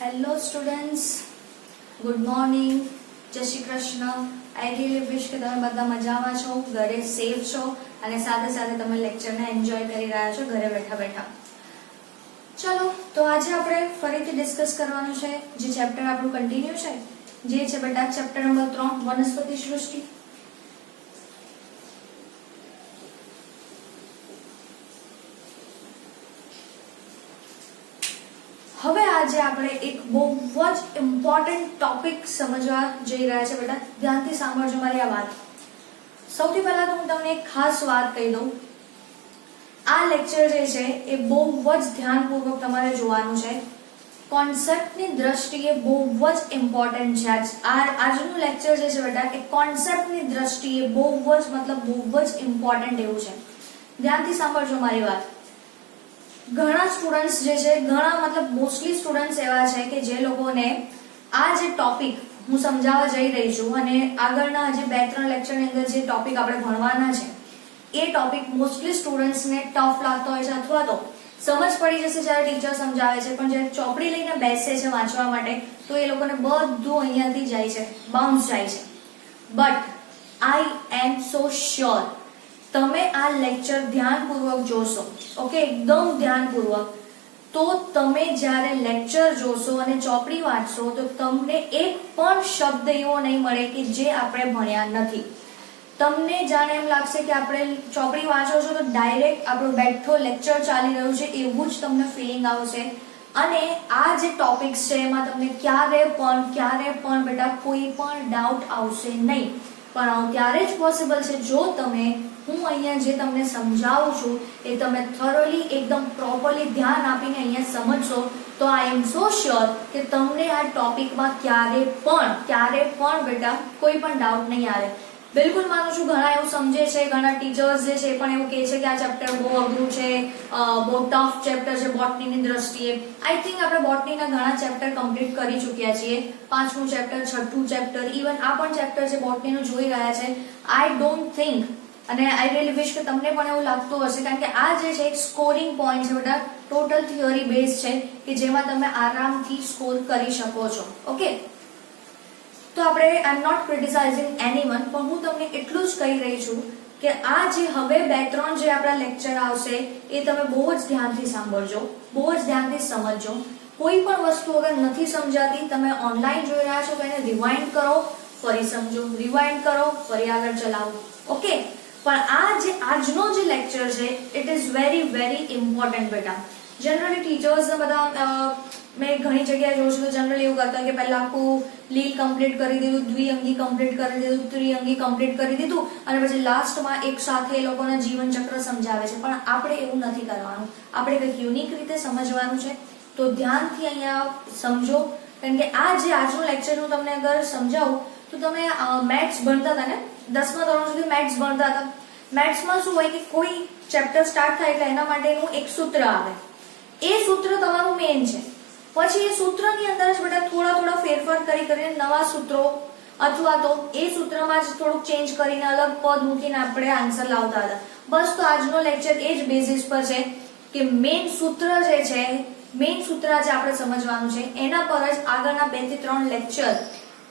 Hello students, good morning, જય Shri Krishna. I really વિશ કે તમે બધા મજામાં છો, ઘરે સેફ છો અને સાથે સાથે તમે લેક્ચરને એન્જોય કરી રહ્યા છો ઘરે બેઠા બેઠા. ચલો, તો આજે આપણે ફરીથી ડિસ્કસ કરવાનું છે જે ચેપ્ટર આપણું કન્ટિન્યુ છે, જે છે બેટા ચેપ્ટર નંબર 3 વનસ્પતિ સૃષ્ટિ. હવે આજે આપણે એક બહુ જ ઇમ્પોર્ટન્ટ ટોપિક સમજવા જઈ રહ્યા છે બેટા. ધ્યાનથી સાંભળજો મારી આ વાત. સૌથી પહેલા તો હું તમને એક ખાસ વાત કહી દઉં. આ લેક્ચર જે છે એ બહુ જ ધ્યાનપૂર્વક તમારે જોવાનું છે. કોન્સેપ્ટની દ્રષ્ટિએ બહુ જ ઇમ્પોર્ટન્ટ છે. આજનું લેક્ચર જે છે બેટા એ કોન્સેપ્ટની દ્રષ્ટિએ બહુ જ ઇમ્પોર્ટન્ટ એવું છે. ધ્યાનથી સાંભળજો મારી વાત. ઘણા સ્ટુડન્ટ્સ જે છે મોસ્ટલી સ્ટુડન્ટ્સ એવા છે કે જે લોકોને આ જે ટોપિક હું સમજાવવા જઈ રહી છું અને આગળના હજી 2-3 લેક્ચરની અંદર જે ટોપિક આપણે ભણવાના છે એ ટોપિક મોસ્ટલી સ્ટુડન્ટ્સને ટફ લાગતો હોય છે, અથવા તો સમજ પડી જશે જ્યારે ટીચર સમજાવે છે, પણ જ્યારે ચોપડી લઈને બેસે છે વાંચવા માટે તો એ લોકોને બધું અહીંયાથી જાય છે, બાઉન્સ જાય છે. But I M so sure તમે આ લેક્ચર ધ્યાનપૂર્વક જોશો, ઓકે, એકદમ ધ્યાનપૂર્વક, તો તમે જ્યારે લેક્ચર જોશો અને ચોપડી વાંચશો તો તમને એક પણ શબ્દ એવો નહીં મળે કે જે આપણે ભણ્યા નથી. તમને જાણે એમ લાગશે કે આપણે ચોપડી વાંચો છો તો ડાયરેક્ટ આપણો બેઠો લેક્ચર ચાલી રહ્યું છે એવું જ તમને ફિલિંગ આવશે. અને આ જે ટોપિક્સ છે એમાં તમને ક્યારે પણ બેટા કોઈ પણ ડાઉટ આવશે નહીં. પણ ત્યારે જ પોસિબલ છે જો તમે હું અહીંયા જે તમને સમજાવું છું એ તમે થોરોલી એકદમ પ્રોપરલી ધ્યાન આપીને અહીંયા સમજશો તો આઈ એમ સો શ્યોર કે તમને આ ટોપિકમાં ક્યારે પણ બેટા કોઈ પણ ડાઉટ નહીં આવે. બિલકુલ માનું છું ઘણા એવું સમજે છે, ઘણા ટીચર્સ જે છે પણ એવું કહે છે કે આ ચેપ્ટર બહુ અઘરું છે, બહુ ટફ ચેપ્ટર છે બોટનીની દ્રષ્ટિએ. આઈ થિંક આપણે બોટનીના ઘણા ચેપ્ટર કમ્પ્લીટ કરી ચૂક્યા છીએ. 5મું ચેપ્ટર, 6થું ચેપ્ટર, ઇવન આ પણ ચેપ્ટર છે બોટનીનું જોઈ રહ્યા છે. આઈ ડોન્ટ થિંક અને આઈ રિયલી વિશ કે તમને પણ એવું લાગતું હશે, કારણ કે આ જે છે એક સ્કોરિંગ પોઈન્ટ છે બેટા, ટોટલ થિયરી બેઝ છે કે જેમાં તમે આરામથી સ્કોર કરી શકો છો. ઓકે, તો આપણે આઈ એમ નોટ ક્રિટિસાઇઝિંગ એનીવન, પણ હું તમને એટલું જ કહી રહી છું કે આ જે હવે 2-3 જે આપણા લેક્ચર આવશે એ તમે બહુ જ ધ્યાનથી સાંભળજો, બહુ જ ધ્યાનથી સમજજો. કોઈ પણ વસ્તુ અગર નથી સમજાતી, તમે ઓનલાઈન જોઈ રહ્યા છો તો એને રિવાઇન્ડ કરો, ફરી સમજો, રિવાઇન્ડ કરો, ફરી આગળ ચલાવો. ઓકે, પણ આ જે આજનો જે લેક્ચર છે ઇટ ઇઝ વેરી ઇમ્પોર્ટન્ટ બેટા. જનરલી ટીચર્સ બધા મેં ઘણી જગ્યાએ જોયું છે તો જનરલી એવું કરતા કે પહેલા આખું લીલ કમ્પ્લીટ કરી દીધું, દ્વિઅંગી કમ્પ્લીટ કરી દીધું, ત્રિઅંગી કમ્પ્લીટ કરી દીધું અને પછી લાસ્ટમાં એક સાથે એ લોકોના જીવન ચક્ર સમજાવે છે. પણ આપણે એવું નથી કરવાનું, આપણે કંઈક યુનિક રીતે સમજવાનું છે. તો ધ્યાનથી અહીંયા સમજો, કારણ કે આ જે આજનું લેક્ચર હું તમને અગર સમજાવું તો તમે મેથ્સ ભણતા હતા ને, 10મા ધોરણ સુધી મેથ્સ ભણતા હતા. મેથ્સમાં શું હોય કે કોઈ ચેપ્ટર સ્ટાર્ટ થાય એટલે એના માટેનું એક સૂત્ર આવે, એ સૂત્ર તમારું મેઇન છે. પછી એ સૂત્રની અંદર જ બેટા થોડા ફેરફાર કરીને નવા સૂત્રો અથવા તો એ સૂત્રમાં જ થોડુંક ચેન્જ કરીને અલગ પદ મૂકીને આપણે આન્સર લાવતા હતા. બસ, તો આજનો લેક્ચર એ જ બેઝિસ પર છે કે મેઇન સૂત્ર જે છે, મેઇન સૂત્ર જે આપણે સમજવાનું છે એના પર જ આગળના 2 થી 3 લેક્ચર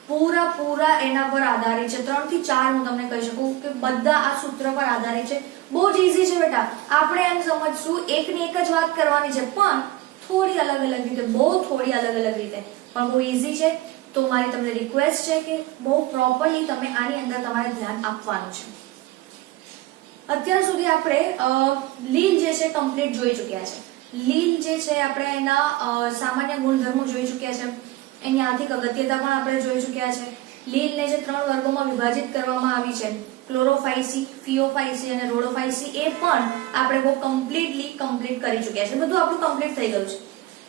પૂરા એના પર આધારિત છે. 3 થી 4 હું તમને કહી શકું કે બધા આ સૂત્ર પર આધારિત છે. બહુ જ ઈઝી છે બેટા. આપણે એમ સમજશું એકની એક જ વાત કરવાની છે, પણ થોડી અલગ રીતે, થોડી અલગ રીતે, પણ બહુ ઈઝી છે. તો મારી તમને રિક્વેસ્ટ છે કે બહુ પ્રોપરલી તમે આની અંદર તમારે ધ્યાન આપવાનું છે. અત્યાર સુધી આપણે લીલ જે છે કમ્પ્લીટ જોઈ ચૂક્યા છે. લીલ જે છે આપણે એના સામાન્ય ગુણધર્મો જોઈ ચૂક્યા છે, એની આર્થિક અગત્યતા પણ આપણે જોઈ ચૂક્યા છે. લીલને જે 3 વર્ગોમાં વિભાજિત કરવામાં આવી છે, ક્લોરોફાઇસી, ફિયોફાઇસી અને રોડોફાઇસી, એ પણ આપણે બહુ કમ્પ્લીટ કરી ચૂક્યા છે. બધું આપણું કમ્પ્લીટ થઈ ગયું છે.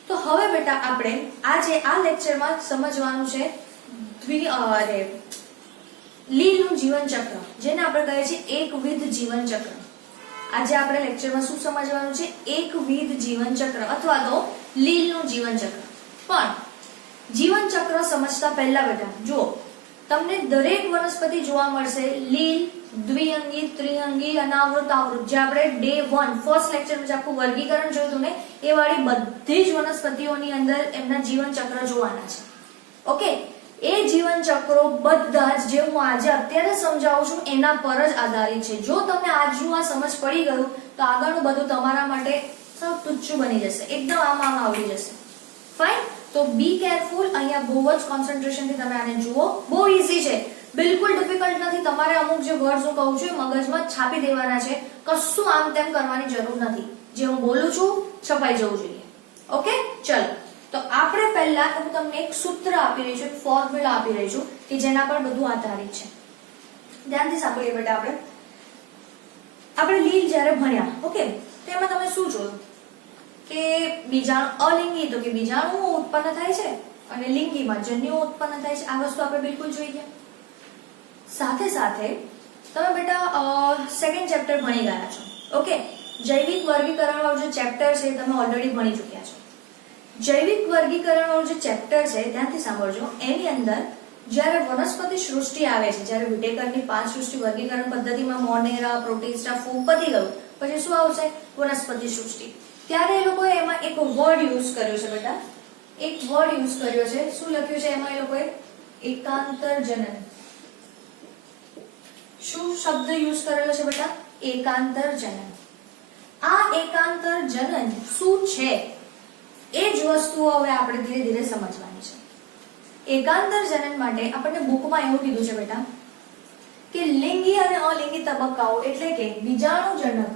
તો હવે બેટા આપણે આજે આ લેક્ચરમાં સમજવાનું છે લીલનું જીવન ચક્ર, જેને આપણે કહીએ છીએ એકવિધ જીવન ચક્ર. આજે આપણે લેક્ચરમાં શું સમજવાનું છે? એકવિધ જીવન ચક્ર અથવા તો લીલનું જીવન ચક્ર. પણ જીવન ચક્ર સમજતા પહેલા બેટા જુઓ, તમને દરેક વનસ્પતિ જોવા મળશે લીલ, દ્વિઅંગી, ત્રિઅંગી, અનાવૃત, આવૃત, જે આપણે ડે 1 ફર્સ્ટ લેક્ચરમાં જે આખું વર્ગીકરણ જોયું હતું ને એ વાળી બધી જ વનસ્પતિઓની અંદર એમના જીવન ચક્ર જોવાના છે. ઓકે, એ જીવન ચક્રો બધા જ જે હું આજે અત્યારે સમજાવું છું એના પર જ આધારિત છે. જો તમને આજનું આ સમજ પડી ગયું તો આગળનું બધું તમારા માટે સૌ તુચ્છું બની જશે, એકદમ આમ આવડી જશે. ફાઇન. તો બી કેરફુલ. અહીંયા બહુ જ કોન્સન્ટ્રેશન થી તમે આને જુઓ. બહુ ઈઝી છે, બિલકુલ ડિફિકલ્ટ નથી. તમારે અમુક જે વર્ડ્સ હું કહું છું મગજમાં છાપી દેવાના છે, કશું આમ તેમ કરવાની જરૂર નથી. જે હું બોલું છું છપાઈ જવું જોઈએ. ઓકે, ચલો. તો આપણે પહેલા હું તમને એક સૂત્ર આપી રહી છું, એક ફોર્મ્યુલા આપી રહી છું કે જેના પર બધું આધારિત છે. ધ્યાનથી સાંભળીએ બેટા. આપણે લીલ જ્યારે ભણ્યા, ઓકે, તેમાં તમે શું જોયું કે બીજાણુ અલિંગી તો કે બીજાણુઓ ઉત્પન્ન થાય છે અને લિંગીમાં જન્યુઓ ઉત્પન્ન થાય છે. આ વસ્તુ આપણે બિલકુલ જોઈ ગયા. સાથે સાથે તમે બેટા સેકન્ડ ચેપ્ટર ભણી ગયા છો. ઓકે, જૈવિક વર્ગીકરણ વાળું જે ચેપ્ટર છે તમે ઓલરેડી ભણી ચૂક્યા છો. જૈવિક વર્ગીકરણ વાળું જે ચેપ્ટર છે ધ્યાનથી સાંભળજો. એની અંદર જ્યારે વનસ્પતિ સૃષ્ટિ આવે છે, જ્યારે વિટેકરની 5 સૃષ્ટિ વર્ગીકરણ પદ્ધતિમાં મોનેરા, પ્રોટિસ્ટા, ફૂગ પતી ગયું પછી શું આવશે? વનસ્પતિ સૃષ્ટિ. ત્યારે એ લોકોએ એમાં એક વર્ડ યુઝ કર્યો છે બેટા, એક વર્ડ યુઝ કર્યો છે. શું લખ્યું છે એમાં? એ લોકોએ એકાંતર જનન. શું શબ્દ યુઝ કરેલો છે બેટા? એકાંતર જનન. આ એકાંતર જનન શું છે એ જ વસ્તુઓ હવે આપણે ધીરે ધીરે સમજવાની છે. એકાંતર જનન માટે આપણને બુકમાં એવું કીધું છે બેટા કે લિંગી અને અલિંગી તબક્કાઓ એટલે કે બીજાણુજનક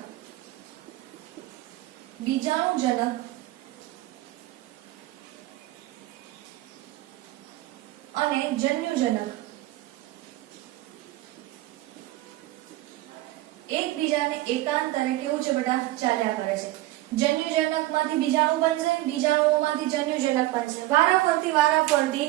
અને જન્યુજનક એકબીજાને એકાંતરે કેવું છે બેટા? ચાલ્યા કરે છે. જન્યુજનકમાંથી બીજાણુ બનશે, બીજાણુઓમાંથી જન્યુજનક બનશે. વારાફરતી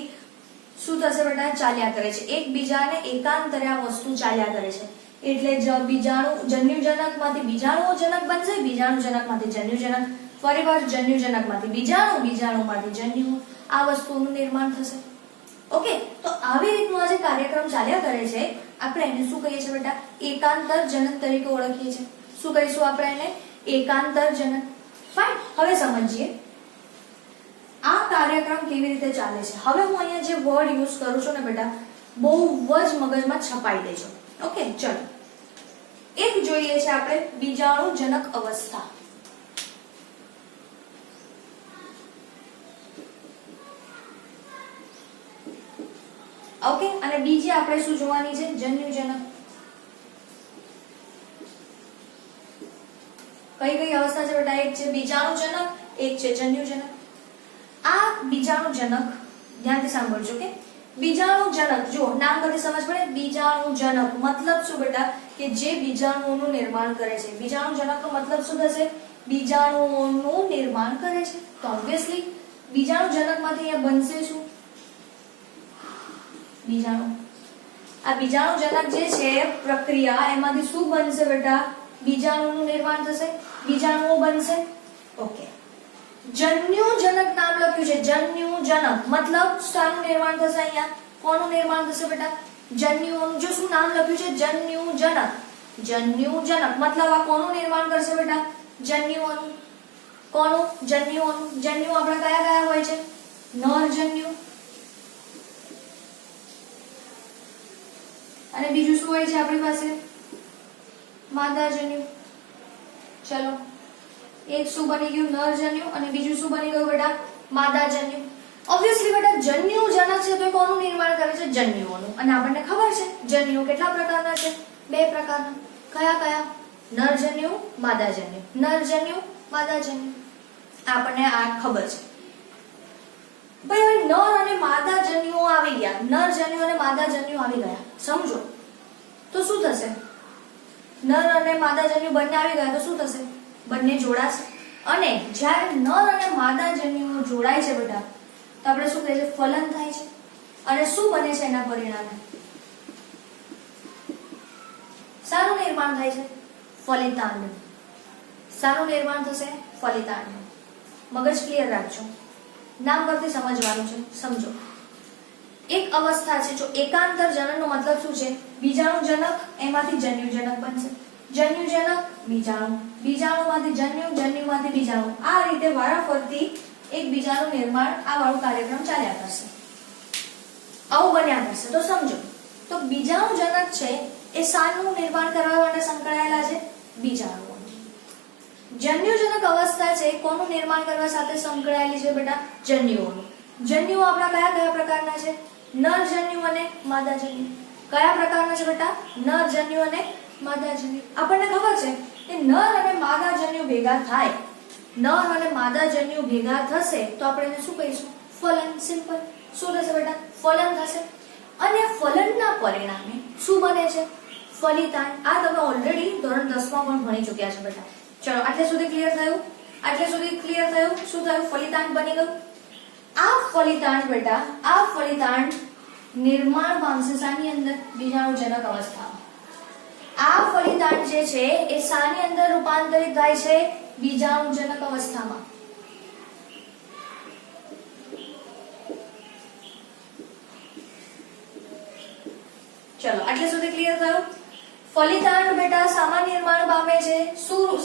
શું થશે બેટા? ચાલ્યા કરે છે. એકબીજાને એકાંતરે આ વસ્તુ ચાલ્યા કરે છે. એટલે જન્યુજનકમાંથી બીજાણુજનક બનશે, બીજાણુજનકમાંથી જન્યુજનક, ફરીવાર જન્યુજનકમાંથી બીજાણુ, બીજાણુમાંથી જન્યુ. આ વસ્તુનું નિર્માણ થશે. ઓકે, તો આવી રીતનો આ જે કાર્યક્રમ ચાલ્યા કરે છે આપણે એને શું કહીએ છીએ બેટા? એકાંતર જનન તરીકે ઓળખીએ છીએ. શું કહીશું આપણે એને? એકાંતર જનન. ફાઇન. હવે સમજીએ આ કાર્યક્રમ કેવી રીતે ચાલે છે. હવે હું અહીંયા જે વર્ડ યુઝ કરું છું ને બેટા બહુ જ મગજમાં છપાઈ દેજો. ઓકે, ચલો. એક જોઈએ છે આપણે બીજાણુજનક અવસ્થા. ઓકે, અને બીજી આપણે શું જોવાની છે? જન્યુજનક. કઈ કઈ અવસ્થા છે બેટા? એક છે બીજાણુજનક, એક છે જન્યુજનક. આ બીજાણુજનક ધ્યાનથી સાંભળજો કે બીજાણુજનક, જો નામ પરથી સમજ પડે. બીજાણુજનક મતલબ શું બેટા? કે જે બીજાણુઓનું નિર્માણ કરે છે. બીજાણુજનકનો મતલબ શું થશે? બીજાણુઓનું નિર્માણ કરે છે. તો ઓબ્વિયસલી બીજાણુજનકમાંથી અહીંયા બનશે શું? બીજાણુ. આ બીજાણુજનક જે છે પ્રક્રિયા એમાંથી શું બનશે બેટા? બીજાણુનું નિર્માણ થશે, બીજાણુઓ બનશે. ઓકે, જન્યુજનક નામ લખ્યું છે. જન્યુજનક મતલબ શાનું નિર્માણ થશે? અહીંયા કોનું નિર્માણ થશે બેટા? જન્યુઓનું. જો શું નામ લખ્યું છે? જન્યુજનક. જન્યુજનક મતલબ આ કોનું નિર્માણ કરશે બેટા? જન્યુઓનું. કોનું? જન્યુઓનું. જન્યુ આપણે કયા કયા હોય છે? નરજન્યુ. અને બીજું શું હોય છે આપણી પાસે? માદાજન્યુ. ચલો, એક શું બની ગયું? નરજન્યુ. અને બીજું શું બની ગયું બેટા? માદાજન્યુ. ઓબ્વિયસલી બેટા જન્યુજનક છે તો કોનું નિર્માણ કરે છે? જન્યુઓનું. અને આપણને ખબર છે જન્યુ કેટલા પ્રકારના છે? 2 પ્રકારના. કયા કયા? નરજન્યુ, માદાજન્યુ. નરજન્યુ, માદાજન્યુ. આપણને આ ખબર છે. ભાઈ હવે નર અને માદાજન્યુઓ આવી ગયા. નરજન્યુ અને માદાજન્યુ આવી ગયા. સમજો તો શું થશે? નર અને માદાજન્યુ બંને આવી ગયા તો શું થશે? બંને જોડાશે. અને જ્યારે નર અને માદાજન્યુઓ જોડાય છે બેટા તો આપણે શું કહીએ છીએ? ફલન થાય છે. અને શું બને છે એના પરિણામે? શાનું નિર્માણ થાય છે? ફલિતાંડ. શાનું નિર્માણ થશે? ફલિતાંડ. મગજ ક્લિયર રાખજો, નામ પરથી સમજવાનું છે. સમજો એક અવસ્થા છે જો એકાંતર જનનનો મતલબ શું છે? બીજાણુજનક એમાંથી જન્યુજનક બનશે, જન્યુજનક બીજાણુ, બીજાણુમાંથી જન્યુ, જન્યુમાંથી બીજાણુ, આ રીતે વારાફરતી એક બીજાનું નિર્માણ આ વાળું કાર્યક્રમ ચાલ્યા કરશે, આવું બન્યા કરશે. તો સમજો તો બીજાણુજનક છે એ શાનું નિર્માણ કરવા માટે સંકળાયેલા છે? બીજાણુઓ. જન્યુજનક અવસ્થા છે કોનું નિર્માણ કરવા સાથે સંકળાયેલી છે બેટા? જન્યુઓનું. જન્યુઓ આપણા કયા કયા પ્રકારના છે? નર જન્યુ અને માદા જન્યુ. કયા પ્રકારના છે બેટા? નર જન્યુ અને માદા જન્યુ. આપણને ખબર છે કે નર અને માદા જન્યુ ભેગા થાય, નર અને માદા જન્યુ ભેગા થશે તો આપણે એને શું કહીશું? ફલન. સિમ્પલ. શું થશે બેટા? ફલન થશે. અને ફલનના પરિણામે શું બને છે? ફલિતાંડ. આ તમે ઓલરેડી ધોરણ 10 માં પણ ભણી ચૂક્યા છો બેટા. ચલો આટલે સુધી ક્લિયર થયું? આટલે સુધી ક્લિયર થયું? શું થયું? ફલિતાંડ બની ગયું. આ ફલિતાંડ બેટા, આ ફલિતાંડ નિર્માણ પામશે શાની અંદર? બીજાણુજનક અવસ્થામાં. આ ફલિતાંડ જે છે એ શાની અંદર રૂપાંતરિત થાય છે? બીજાણુજનક અવસ્થામાં. ચલો આટલે સુધી ક્લિયર થયું? ફલિતાંડ બેટા શામાં નિર્માણ પામે છે?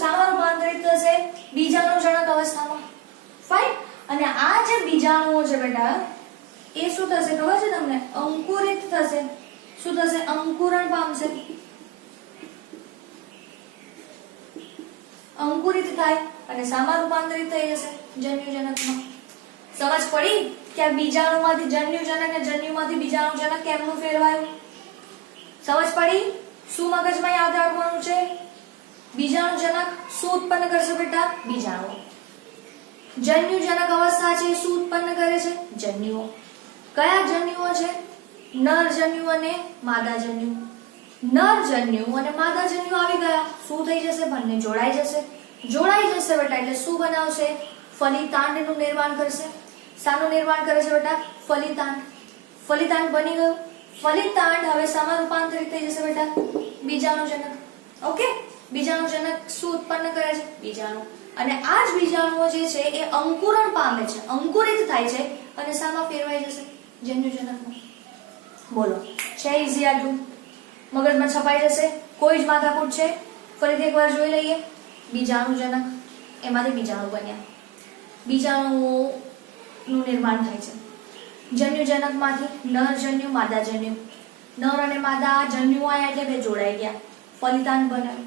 શામાં રૂપાંતરિત થશે? બીજાણુજનક અવસ્થામાં. ફાઇન. અને આ જે બીજાણુઓ છે બેટા એ શું થશે ખબર છે તમને? અંકુરિત થશે. શું થશે? અંકુરણ પામશે. અંકુરિત થાય અને શામાં રૂપાંતરિત થઈ જશે? જન્યુજનકમાં. સમજ પડી કે આ બીજાણુમાંથી જન્યુજનક અને જન્યુમાંથી બીજાણુજનક કેમનું ફેરવાયું? સમજ પડી? શું મગજમાં યાદ રાખવાનું છે? બીજાણુજનક શું ઉત્પન્ન કરશે બેટા? બીજાણુ. જન્યુજનક અવસ્થા છે શું ઉત્પન્ન કરે છે? જન્યુઓ. કયા જન્યુઓ છે? નર જન્યુ અને માદા જન્યુ. નર જન્યુ અને માદા જન્યુ આવી ગયા, શું થઈ જશે? બંને જોડાઈ જશે. જોડાઈ જશે બેટા એટલે શું બનાવશે? ફલિતાંડનું નિર્માણ કરશે. શાનું નિર્માણ કરે છે બેટા? ફલિતાંડ. ફલિતાંડ બની ગયું. ફલિતાંડ હવે શામાં રૂપાંતરિત થઈ જશે બેટા? બીજાણુજનક. ઓકે. બીજાણુજનક શું ઉત્પન્ન કરે છે? બીજાણુ. અને આ જ બીજાણુઓ જે છે એ અંકુરણ પામે છે, અંકુરિત થાય છે અને શામાં ફેરવાઈ જશે? જન્યુજનકમાં. બોલો, છે ઈઝી આટલું? મગજમાં છપાઈ જશે? કોઈ જ માથાકૂટ છે? ફરીથી એકવાર જોઈ લઈએ. બીજાણુજનક એમાંથી બીજાણુ બન્યા, બીજાણુઓનું નિર્માણ થાય છે. જન્યુજનકમાંથી નર જન્યુ, માદા જન્યુ. નર અને માદા જન્યુઓ આયા એટલે બે જોડાઈ ગયા, ફલિતાંડ બન્યું.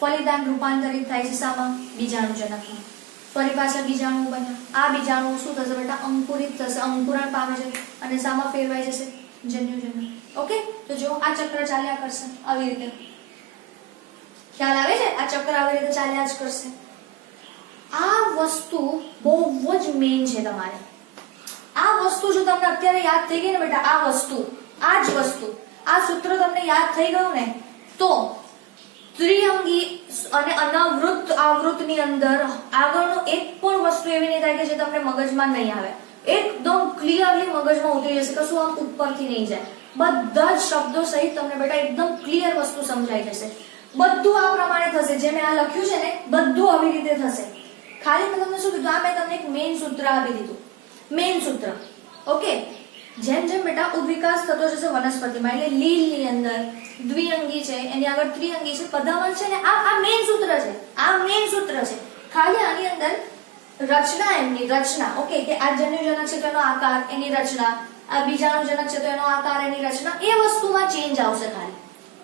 ફલિતાંડ રૂપાંતરિત થાય છે શામાં? બીજાણુજનકમાં. ફરી પાછા બીજાણુ બન્યા. આ બીજાણુ શું થશે બેટા? અંકુરિત થશે, અંકુરણ પામે છે અને શામાં ફેરવાઈ જશે? જન્યુજનક. ઓકે. તો જો આ ચક્ર ચાલ્યા કરશે આવી રીતે. ખ્યાલ આવે છે? આ ચક્ર આવી રીતે ચાલ્યા જ કરશે. આ વસ્તુ બહુ જ મેઇન છે તમારે. આ વસ્તુ જો તમને અત્યારે યાદ થઈ ગઈ ને બેટા, આ વસ્તુ, આ જ વસ્તુ, આ સૂત્ર તમને યાદ થઈ ગયું ને તો ત્રિઅંગી અને અનાવૃત આવૃતની અંદર આગળનો એક પણ વસ્તુ એવી નહીં થાય કે જે તમને મગજમાં નહીં આવે. એકદમ ક્લિયરલી મગજમાં ઉતરી જશે, કશું આમ ઉપરથી નહીં જાય. બધા જ શબ્દો સહિત તમને બેટા એકદમ ક્લિયર વસ્તુ સમજાઈ જશે. બધું આ પ્રમાણે થશે. જે મેં આ લખ્યું છે ને બધું આવી રીતે થશે. ખાલી મેં તમને શું કીધું? આ મેં તમને એક મેઇન સૂત્ર આપી દીધું. મેઇન સૂત્ર. ઓકે. જેમ જેમ બેટા ઉદ્વિકાસ થતો જશે વનસ્પતિમાં, એટલે લીલની અંદર દ્વિઅંગી છે, એની આગળ ત્રિઅંગી છે, બધામાં છે ને આ મેઇન સૂત્ર છે. આ મેઇન સૂત્ર છે. ખાલી આની અંદર રચના, એમની રચના. ઓકે. કે આ જન્યુજનક છે તો એનો આકાર, એની રચના, આ બીજાણુજનક છે તો એનો આકાર, એની રચના, એ વસ્તુમાં ચેન્જ આવશે. ખાલી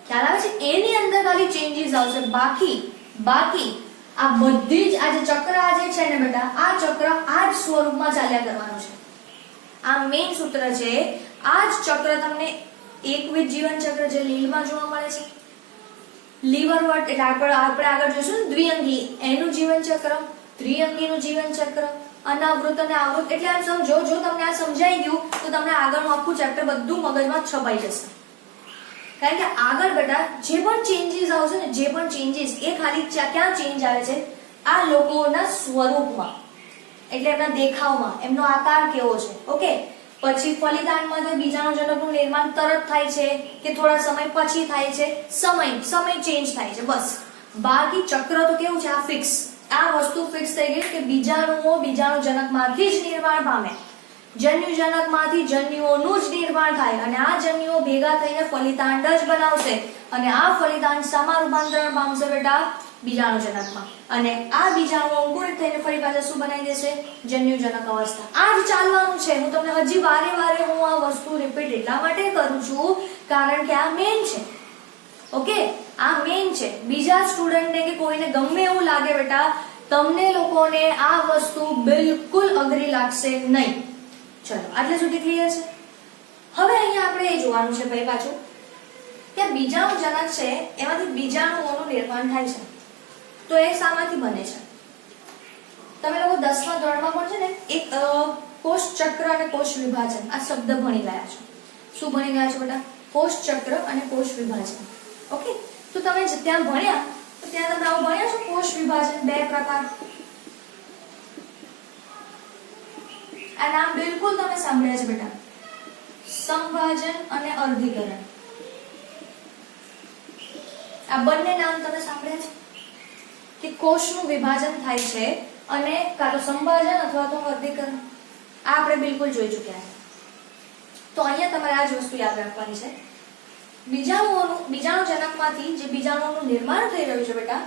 ખ્યાલ આવે છે? એની અંદર ખાલી ચેન્જીસ આવશે. બાકી આ બધી જ આ જે ચક્ર આ જે છે ને બેટા, આ ચક્ર આ જ સ્વરૂપમાં ચાલ્યા કરવાનું છે. આ મેઇન સૂત્ર છે. આ જ ચક્ર તમને એકવિધ જીવન ચક્ર જે લીલમાં જોવા મળે છે, લીવરવર્ટ, એટલે આપણે આગળ જોઈશું ને દ્વિઅંગી, એનું જીવન ચક્ર, ત્રિઅંગીનું જીવન ચક્ર, અનાવૃત અને આવૃત. એટલે આમ સમજો, જો તમને આ સમજાઈ ગયું તો તમને આગળનું આખું ચેપ્ટર બધું મગજમાં છપાઈ જશે. કારણ કે આગળ બેટા જે પણ ચેન્જીસ આવશે ને, જે પણ ચેન્જીસ, એ ખાલી ક્યાં ચેન્જ આવે છે? આ લોકોના સ્વરૂપમાં, એટલે એમના દેખાવમાં, એમનો આકાર કેવો છે. ઓકે. પછી ફલિતાંડમાં બીજાણુજનકનું નિર્માણ તરત થાય છે કે થોડા સમય પછી થાય છે? સમય ચેન્જ થાય છે, બસ. બાકી ચક્ર તો કેવું છે? આ ફિક્સ. આ વસ્તુ ફિક્સ થઈ ગઈ કે બીજાણુઓ બીજાણુજનકમાંથી જ નિર્માણ પામે. જન્યુજનકમાંથી જન્યુઓનું જ નિર્માણ થાય અને આ જન્યુઓ ભેગા થઈને ફલિતાંડ જ બનાવશે અને આ ફલિતાંડ શામાં રૂપાંતરણ પામશે બેટા? બીજાણુજનકમાં. અને આ બીજાણુ અંકુરિત થઈને ફરી પાછા શું બનાવી દેશે? જન્યુજનક અવસ્થા. આ જ ચાલવાનું છે. હું તમને હજી વારે હું આ વસ્તુ રિપીટ એટલા માટે કરું છું કારણ કે આ મેઇન છે. ઓકે, આ મેઇન છે. બીજા સ્ટુડન્ટને કે કોઈને ગમે એવું લાગે બેટા, તમને લોકોને આ વસ્તુ બિલકુલ અઘરી લાગશે નહીં. ચલો, આટલે સુધી ક્લિયર છે? હવે અહીંયા આપણે એ જોવાનું છે ભાઈ પાછું કે બીજાણુજનક છે એમાંથી બીજાણુઓનું નિર્માણ થાય છે. તો એ શામાંથી બને છે? તમે લોકો 10મા ધોરણમાં પણ છે ને એક કોષ ચક્ર અને કોષ વિભાજન આ શબ્દ ભણી ગયા છો. શું ભણી ગયા છો બેટા? કોષ ચક્ર અને કોષ વિભાજન. ઓકે, તો તમે ત્યાં ભણ્યા તો ત્યાં તમે આવું ભણ્યા છો કોષ વિભાજન બે પ્રકાર. આ નામ બિલકુલ તમે સાંભળ્યા છે બેટા, સંભાજન અને અર્ધીકરણ. આ બંને નામ તમે સાંભળ્યા છે કે કોષનું વિભાજન થાય છે અને કાં તો સંભાજન અથવા તો અર્ધીકરણ. આ આપણે બિલકુલ જોઈ ચૂક્યા છે. તો અહીંયા તમારે આ જ વસ્તુ યાદ રાખવાની છે. બીજાણુજનકમાંથી જે બીજાણુઓનું નિર્માણ થઈ રહ્યું છે બેટા,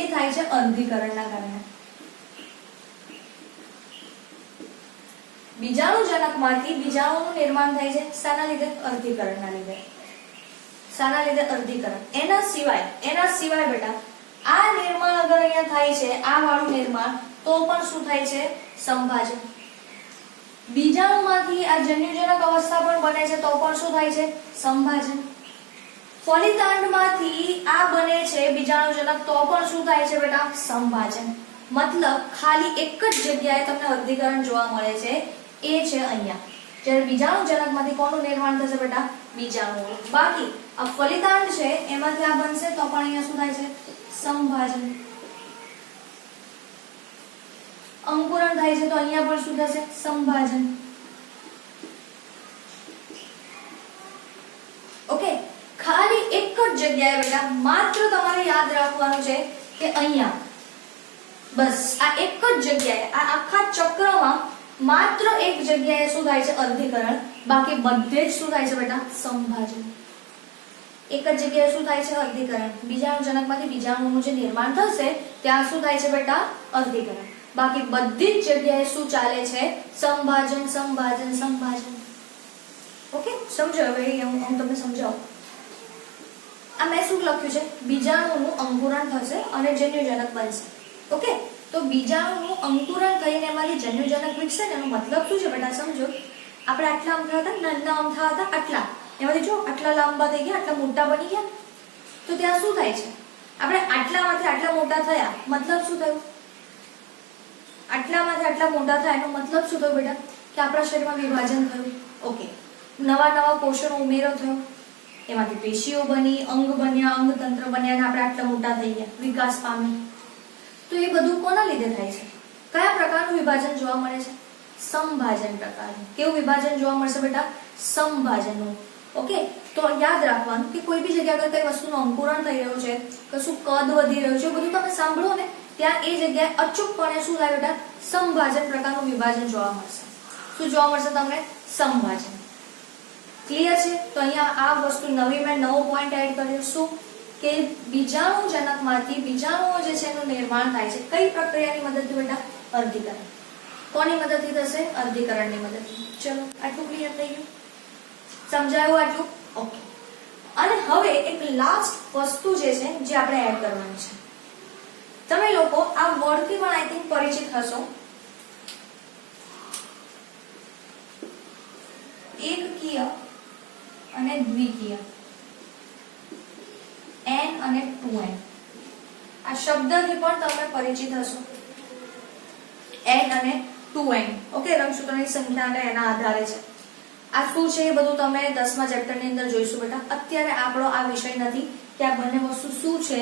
એ થાય છે અર્ધીકરણના કારણે. બીજાણુજનકમાંથી બીજાણુઓનું નિર્માણ થાય છે શાના લીધે? અર્ધીકરણના લીધે. શાના લીધે? અર્ધીકરણ. એના સિવાય બેટા આ નિર્માણ અગર અહીંયા થાય છે, આ વાળું નિર્માણ, તો પણ શું થાય છે? સંભાજન. બીજાણુમાંથી આ જન્યુજનક અવસ્થા પણ બને છે તો પણ શું થાય છે? સંભાજન. ફલિતાંડમાંથી આ બને છે બીજાણુજનક તો પણ શું થાય છે બેટા? સંભાજન. મતલબ ખાલી એક જ જગ્યાએ તમને અર્ધીકરણ જોવા મળે છે, એ છે અહીંયા. જ્યારે બીજાણુજનકમાંથી કોનું નિર્માણ થશે બેટા? બીજાણુઓ. બાકી આ ફલિતાંડ છે એમાંથી આ બનશે તો પણ અહીંયા શું થાય છે? સંભાજન. અંકુરણ થાય છે તો અહીંયા પણ શું થશે? સંભાજન. ઓકે, ખાલી એક જ જગ્યાએ બેટા માત્ર તમારે યાદ રાખવાનું છે કે અહીંયા બસ આ એક જ જગ્યાએ, આ આખા ચક્રમાં માત્ર એક જગ્યાએ શું થાય છે? અર્ધીકરણ. બાકી બધે જ શું થાય છે બેટા? સંભાજન. એક જ જગ્યાએ શું થાય છે? અર્ધીકરણ. બીજાણુજનકમાંથી બીજાણુઓનું જે નિર્માણ થશે ત્યાં શું થાય છે બેટા? અર્ધીકરણ. બાકી બધી જ જગ્યાએ શું ચાલે છે? સંભાજન, સંભાજન, સંભાજન. ઓકે, સમજો. હવે હું તમને સમજાવું. આ મેં શું લખ્યું છે? બીજાણુનું અંકુરણ થશે અને જન્યુજનક બનશે. ઓકે, તો બીજાણુનું અંકુરણ થઈને એમાંથી જન્યુજનક વિકસે ને એનો મતલબ શું છે બેટા? સમજો. આપણે આટલા અમથા હતા, નાના અમથા હતા, આટલા, એમાંથી જો આટલા લાંબા થઈ ગયા, આટલા મોટા બની ગયા. તો ત્યાં શું થાય છે? આપણે આટલામાંથી આટલા મોટા થયા, મતલબ શું થયું? આટલામાંથી આટલા મોટા થયા એનો મતલબ શું થયું બેટા? કે આપણા શરીરમાં વિભાજન થયું. ઓકે, નવા કોષોનો ઉમેરો થયો, એમાંથી પેશીઓ બની, અંગ બન્યા, અંગતંત્ર બન્યા અને આપણે આટલા મોટા થઈ ગયા, વિકાસ પામ્યા. તો એ બધું કોના લીધે થાય છે? કયા પ્રકારનું વિભાજન જોવા મળે છે? સંભાજન પ્રકારનું. કેવું વિભાજન જોવા મળશે બેટા? સંભાજનનું. ઓકે, તો યાદ રાખવાનું કે કોઈ બી જગ્યા પર કઈ વસ્તુનું અંકુરણ થઈ રહ્યું છે, કશું કદ વધી રહ્યું છે, બધું તમે સાંભળો ને ત્યાં એ જગ્યાએ અચૂકપણે શું થાય બેટા? સંભાજન પ્રકારનું વિભાજન જોવા મળશે. શું જોવા મળશે તમને? સંભાજન. ક્લિયર છે? તો અહીંયા આ વસ્તુ મેં નવો પોઈન્ટ એડ કર્યો. શું કે બીજાણુજનકમાંથી બીજાણુઓ જે છે એનું નિર્માણ થાય છે કઈ પ્રક્રિયાની મદદથી બેટા? અર્ધીકરણ. કોની મદદથી થશે? અર્ધીકરણની મદદથી. ચલો, આટલું ક્લિયર થઈ ગયું? સમજાયું આટલું? ઓકે. અને હવે એક લાસ્ટ વસ્તુ જે છે જે આપણે એડ કરવાની છે. તમે લોકો આ વર્ડથી પણ આઈ થિંક પરિચિત હશો. એકકીય અને દ્વિકીય, n અને 2n. આ શબ્દથી પણ તમે પરિચિત હશો. n અને 2n. ઓકે, રંગસૂત્રોની સંખ્યા અને એના આધારે છે. આ શું છે એ બધું તમે 10મા ચેપ્ટરની અંદર જોઈશું બેટા. અત્યારે આપણો આ વિષય નથી કે આ બંને વસ્તુ શું છે,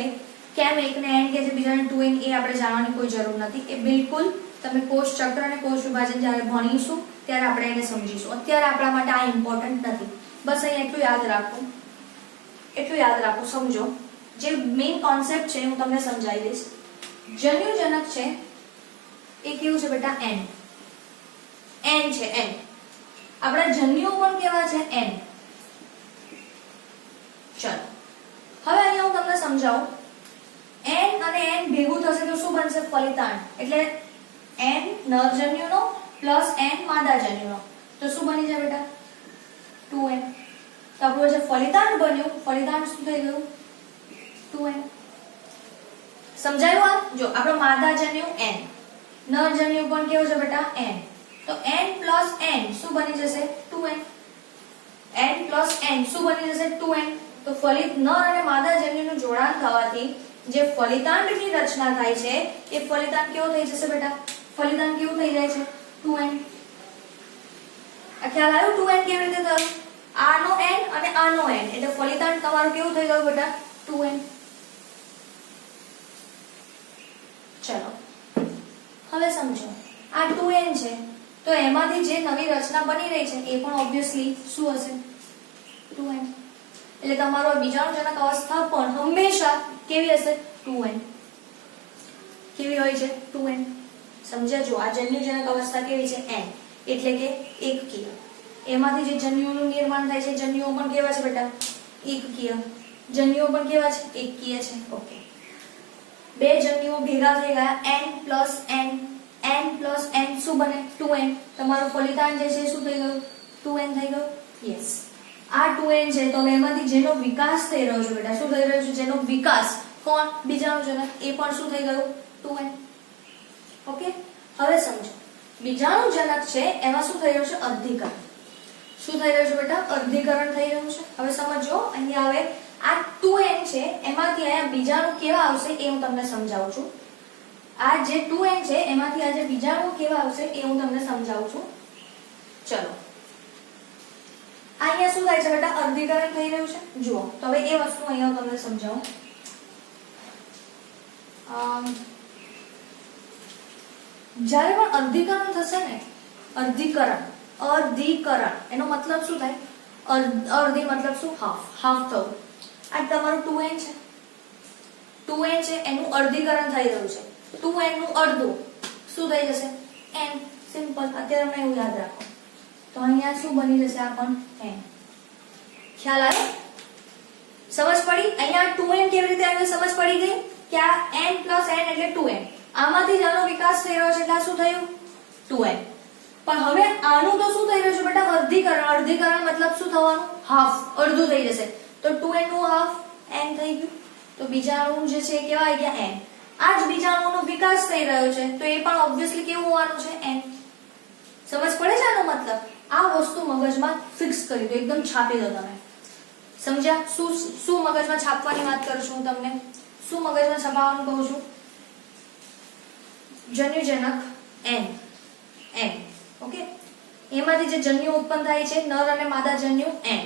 કેમ એકને n કે છે બીજાને 2n, એ આપણે જાણવાની કોઈ જરૂર નથી. એ બિલકુલ તમે કોષ ચક્ર અને કોષ વિભાજન જ્યારે ભણીશું ત્યારે આપણે એને સમજીશું. અત્યારે આપણા માટે આ ઇમ્પોર્ટન્ટ નથી. બસ અહીં એટલું યાદ રાખો, સમજો. જે મેઇન કોન્સેપ્ટ છે હું તમને સમજાવી દઈશ. જન્યુજનક છે એ કેવું છે બેટા? n છે. n આપણા જન્યુઓ પણ કેવા છે n. ચલો હવે અહીંયા હું તમને સમજાવું. n અને n ભેગું થશે તો શું બનશે? ફલિતાંડ. એટલે n નરજન્યુનો પ્લસ n માદાજન્યુનો, તો શું બની જાય બેટા? 2n. તો આપણું જે ફલિતાંડ બન્યું, ફલિતાંડ શું થઈ ગયું? 2n. સમજાયું? આ જો આપણો માદાજન્યુ n, નરજન્યુ પણ કેવો છે બેટા? n. તો n પ્લસ n શું બની જશે? 2n. n પ્લસ n શું બની જશે? 2n. તો ફલિત નર અને માદાજન્યુનું જોડાણ થવાથી જે ફલિતાંડની રચના થાય છે એ ફલિતાંડ કેવો થઈ જશે બેટા? ફલિતાંડ કેવું થઈ જાય છે? 2n. આ ખ્યાલ આવ્યો? 2n કેવી રીતે થયું? આનો n અને આનો n એટલે ફલિતાંડ તમારું કેવું થઈ ગયું બેટા? 2n. ચલો હવે સમજો. આ 2n છે તો એમાંથી જે નવી રચના બની રહી છે એ પણ ઓબ્વિયસલી શું હશે? 2n. એટલે તમારો બીજાણુજનક અવસ્થા પણ હંમેશા કેવી હશે? 2n. કેવી હોય છે? 2n. સમજ્યા? જો આ જન્યુજનક અવસ્થા કેવી છે? n. એટલે કે એકકીય. એમાંથી જે જન્યુઓનું નિર્માણ થાય છે, જન્યુઓ પણ કેવા છે બેટા? એકકીય. જન્યુઓ પણ કેવા છે? એકકીય છે. ઓકે. બે જન્યુઓ ભેગા થઈ ગયા n plus n. n plus n શું બને? 2n. તમારું ફલિતાંડ જે છે શું થઈ ગયું? 2n થઈ ગયું. યસ. આ 2n છે તો એમાંથી જેનો વિકાસ થઈ રહ્યો છે બેટા, શું થઈ રહ્યો છે? જેનો વિકાસ. કોણ? બીજાણુજનક. એ પણ શું થઈ ગયું? 2n. ઓકે. હવે સમજો. બીજાણુજનક છે એમાં શું થઈ રહ્યું છે? અર્ધીકરણ. શું થઈ રહ્યું છે બેટા? અર્ધીકરણ થઈ રહ્યું છે. હવે સમજો. અહીંયા હવે આ 2n છે એમાંથી અહીંયા બીજાણુ કેવા આવશે એ હું તમને સમજાવું છું. આ જે 2n છે એમાંથી આ જે બીજાણુ કેવા આવશે એ હું તમને સમજાવું છું. ચલો અહીંયા શું થાય છે બેટા? અર્ધીકરણ થઈ રહ્યું છે. જુઓ તો હવે એ વસ્તુ અહીંયા હું તમને સમજાવું. જ્યારે પણ અર્ધીકરણ થશે ને, અર્ધીકરણ એનો મતલબ શું થાય? અર્ધી મતલબ શું? હાફ થવું. આ તમારું 2n છે. 2n છે એનું અર્ધીકરણ થઈ રહ્યું છે. 2n નું અડધું શું થઈ જશે? n. સિમ્પલ. અત્યારે મને એવું યાદ રાખો. તો અહીંયા શું બની જશે? આ પણ n. ખ્યાલ આવ્યો? સમજ પડી? અહીંયા 2n કેવી રીતે આવ્યું? સમજ પડી ગઈ કે આ n પ્લસ n એટલે 2n. આમાંથી જ આનો વિકાસ થઈ રહ્યો છે એટલે શું થયું? 2n. પણ હવે આનું તો શું થઈ રહ્યું છે બેટા? અર્ધીકરણ. અર્ધીકરણ મતલબ શું થવાનું? હાફ. અડધું થઈ જશે. તો 2n નું હાફ n થઈ ગયું. તો બીજાણુ જે છે કેવા આવી ગયા? n. આ જ બીજાણુનો વિકાસ થઈ રહ્યો છે તો એ પણ ઓબ્વિયસલી કેવું હોવાનું છે? n. સમજ પડે છે આનો મતલબ? આ વસ્તુ મગજમાં ફિક્સ કરી દો, એકદમ છાપી દો તમે. સમજ્યા? શું મગજમાં છાપવાની વાત કરું છું હું તમને? શું મગજમાં છપાવવાનું કહું છું? જન્યુજનક n. ઓકે. એમાંથી જે જન્યુ ઉત્પન્ન થાય છે નર અને માદા જન્યુ n.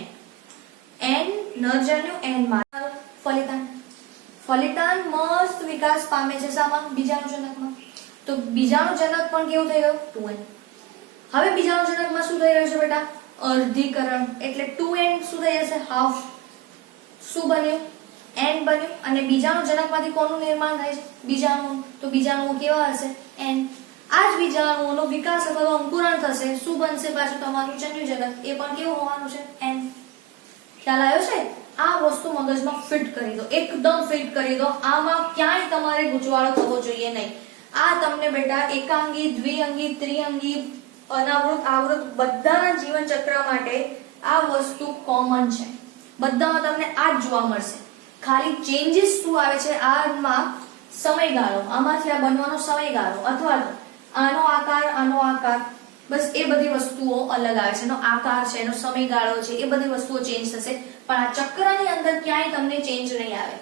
n નરજન્યુ n માદા. ફલિતાંડ. ફલિતાંડ મસ્ત વિકાસ પામે છે શામાં? બીજાણુજનકમાં. તો બીજાણુજનક પણ કેવું થઈ ગયું? 2n. હવે બીજાણુજનકમાં શું થઈ રહ્યું છે બેટા? અર્ધીકરણ. એટલે 2n શું થઈ જશે? હાફ. શું બન્યું? n બન્યું. અને બીજાણુજનકમાંથી કોનું નિર્માણ થાય છે? બીજાણુ. તો બીજાણુઓ કેવા હશે? n. આ જ બીજાણુઓનો વિકાસ અથવા અંકુરણ થશે. શું બનશે પાછું તમારું? જન્યુજનક. એ પણ કેવું હોવાનું છે? n. ખ્યાલ આવ્યો છે? આ વસ્તુ મગજમાં ફિટ કરી દો, એકદમ ફિટ કરી દો. આમાં ક્યાંય તમારે ગૂંચવાડો થવો જોઈએ નહીં. આ તમને બેટા એકાંગી, દ્વિઅંગી, ત્રિઅંગી, અનાવૃત, આવૃત બધાના જીવન ચક્ર માટે આ વસ્તુ કોમન છે. બધામાં તમને આ જ જોવા મળશે. ખાલી ચેન્જીસ શું આવે છે આમાં? સમયગાળો. આમાંથી આ બનવાનો સમયગાળો અથવા આનો આકાર બસ એ બધી વસ્તુઓ અલગ આવે છે. એનો આકાર છે, એનો સમયગાળો છે, એ બધી વસ્તુઓ ચેન્જ થશે. પણ આ ચક્રની અંદર ક્યાંય તમને ચેન્જ નહીં આવે.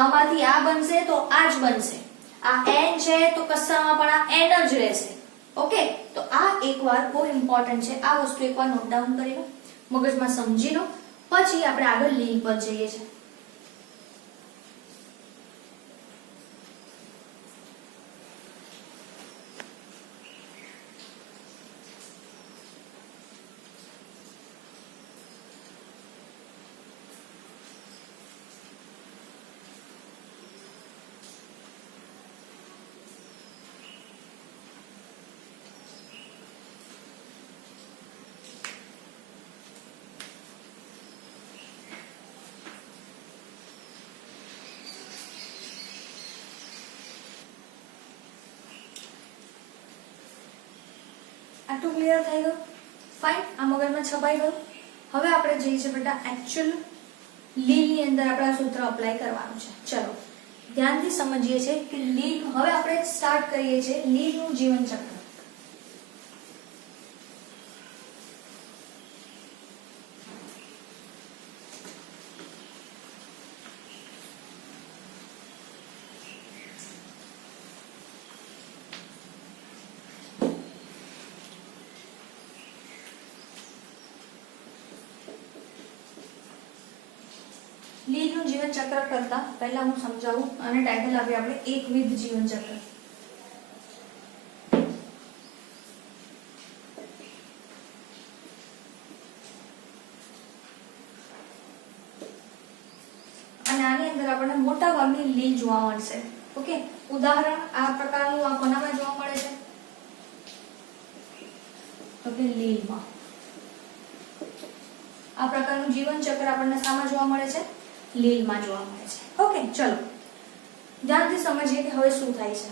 આમાંથી આ બનશે તો આ જ બનશે. આ n છે તો કશામાં પણ આ n જ રહેશે. ઓકે. તો આ એકવાર બહુ ઇમ્પોર્ટન્ટ છે. આ વસ્તુ એકવાર નોટ ડાઉન કરી લો, મગજમાં સમજી લો, પછી આપણે આગળ લીંક પર જઈએ છીએ. આટલું ક્લિયર થઈ ગયું? ફાઇન, આ મગજમાં છપાઈ ગયું. હવે આપણે જઈએ છીએ બેટા એકચ્યુઅલ લીલની અંદર આપણે આ સૂત્ર અપ્લાય કરવાનું છે. ચલો ધ્યાનથી સમજીએ છીએ કે લીલ, હવે આપણે સ્ટાર્ટ કરીએ છીએ લીલનું જીવન ચક્ર. લીલનું જીવન ચક્ર કરતા પહેલા હું સમજાવું અને ટાઇટલ આપીએ આપણે એકવિધ જીવન ચક્ર. અને આની અંદર આપણને મોટા ભાગની લીલ જોવા મળશે. ઓકે, ઉદાહરણ આ પ્રકારનું આ કોનામાં જોવા મળે છે? તો કે લીલમાં. આ પ્રકારનું જીવન ચક્ર આપણને શામાં જોવા મળે છે? લીલમાં જોવા મળે છે. ઓકે, ચલો ધ્યાનથી સમજીએ કે હવે શું થાય છે.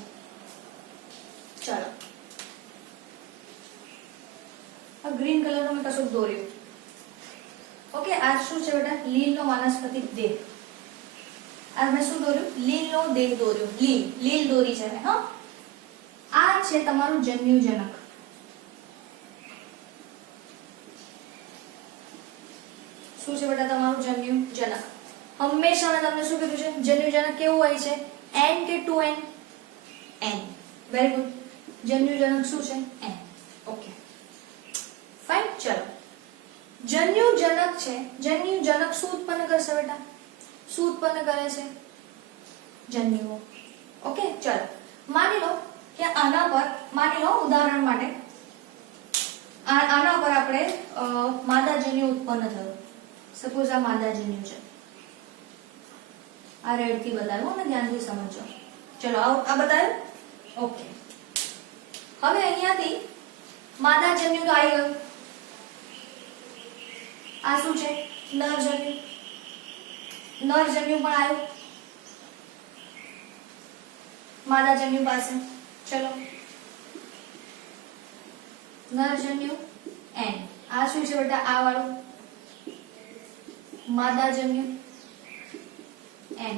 ચલો આ ગ્રીન કલરનો મેં કશું દોર્યું. ઓકે, આ શું છે બેટા? લીલનો વાનસ્પતિક દેહ. આ મેં શું દોર્યું? લીલનો દેહ દોર્યો. લીલ દોરી છે. હા, આ છે તમારું જન્યુજનક. શું છે બેટા? તમારું જન્યુજનક. હંમેશા મેં તમને શું કીધું છે? જન્યુજનક કેવું હોય છે? n કે 2n? n. Very good. જન્યુજનક શું છે? n. Okay fine. ચલો જન્યુજનક છે. જન્યુજનક શું ઉત્પન્ન કરશે બેટા? શું ઉત્પન્ન કરે છે? જન્યુઓ. ઓકે, ચલો માની લો કે આના પર, માની લો ઉદાહરણ માટે આના પર આપણે માદા જન્યુ ઉત્પન્ન થયો. સપોઝ આ માદા જન્યુ છે. આ રેડ થી બતાવ્યું અને ધ્યાનથી સમજો. ચલો આ બતાવ્યું. ઓકે, હવે અહીંયાથી માદા જન્યુ તો આવી ગયું. આ શું છે? નર જન્યુ. નર જન્યુ પણ આવ્યું માદા જન્યુ પાસે. ચલો નર જન્યુ n. આ શું છે બેટા? આ વાળું માદા જન્યુ n.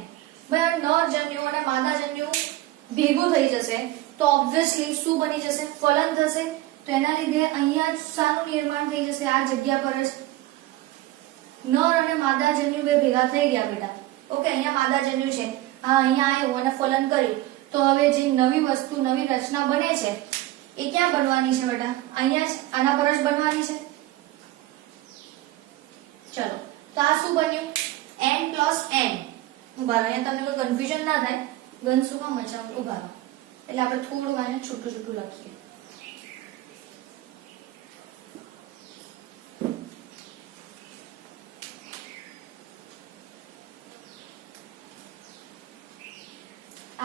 ભાઈ નર જન્યુ અને માદા જન્યુ ભેગું થઈ જશે તો ઓબ્વિયસલી શું બની જશે? ફલન થશે. તો એના લીધે અહીંયા શાનું નિર્માણ થઈ જશે? આ જગ્યા પર જ નર અને માદા જન્યુ બે ભેગા થઈ ગયા બેટા. ઓકે, અહીંયા માદા જન્યુ છે, હા અહીંયા આવ્યું અને ફલન કર્યું. તો હવે જે નવી વસ્તુ, નવી રચના બને છે એ ક્યાં બનવાની છે બેટા? અહીંયા જ, આના પર જ બનવાની છે. ચલો તો આ શું બન્યું? n + n. ઉભા રહો, અહીંયા તમને કોઈ કન્ફ્યુઝન ના થાય. ગનસુમાં મચાવ. ઉભા રહો, એટલે આપણે થોડું આને છૂટું છૂટું લખીએ.